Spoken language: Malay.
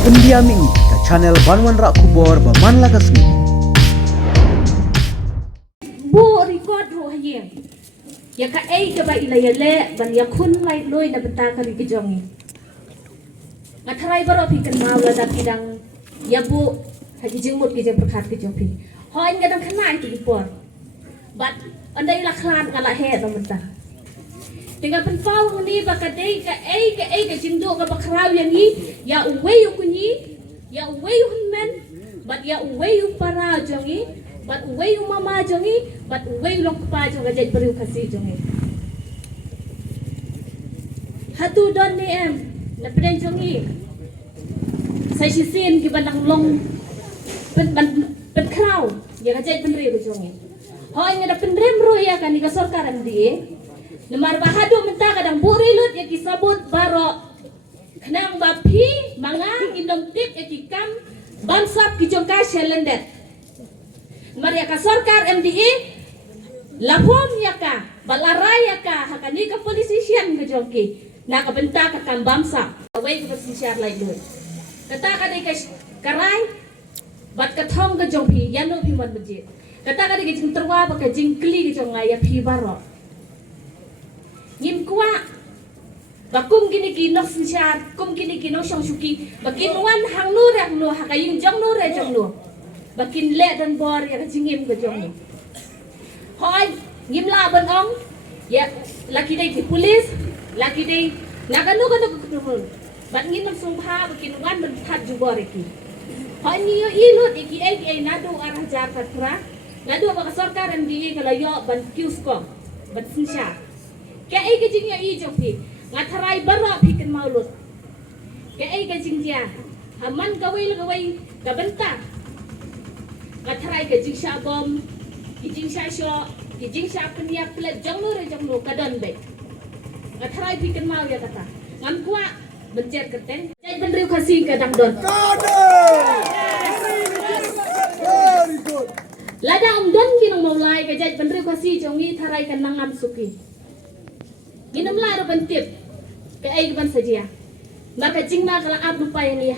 Pendiaming ke channel Banwan Rak Kubor Baman Lagasmi. Bu record ro hayeng. Ya ka ai ka ba ilayale ban ya khun lai loi na bata ka ri jongi. Matharai baro phi kan mawla da pidang ya bu haji jingmut ki je prakhat ki jopi. Hoin ga dang khanai ti por. But andai la khlan ngala he da mata. Tinggal penpau ni bakadai ka ai ka jingdo ka bakraw yang ni ya uwe yu kunyi ya uwe yu men but ya uwe yu para jongi but uwe yu mama jongi but uwe yu lokpa jonga jai beriu kasi jongi hatu don ni em na pren jongi sai sin ki bandang long pen kraw ya ka jai beriu jongi hoy ngada pendrem ro ya kan ni ka sarkaran die Lemar bahado menta kadang burilut ya kisabut baro kenang bapi mangang indom tip ya kikam bansap kijongka shelender Lemar ya ka sarkar MDE lapom ya ka balaray ya ka hakani ka politician ka jongki na ka benta ka kam bansap away ka politician lai doy kata ka dai ka karai bat ka thong ka jongpi yano pi man bje kata ka dai ka jing terwa ba ka jing kli ka jonga ya pi baro Ngim kuwa bakum gini kinok sinsyar kum gini kinok syong syuki bakin wan hang nur yang nur hakaying jong nur ya jong nur bakin le dan bor ya jingim ke jong nur hoy ngim la ban ong ya laki dai ki polis laki dai nakanu kan tu bat ngim nam sung pha bakin wan ban phat ju bor ki hoy ni yo ilut ki ai nadu arah jar patra nadu ba sarkar ndi kala yo ban kiusko ban sinsyar Kaya ay kajing ya ijo pi, ngataray baro pi kan maulot. Kaya ay kajing dia, haman gaway kabenta. Ngataray kajing siya bom, kajing siya syo, kajing siya kaniyak pala jong no kadon be. Ngataray pi kan maul ya kata. Ngam kuwa bencer keten, jay benriu kasih kadang don. Lada don kinong maulay kajay benriu kasih jongi taray kan nangam suki. Ginam la ro bantip ke ai ban sajiya maka jingma kala ab lupa yani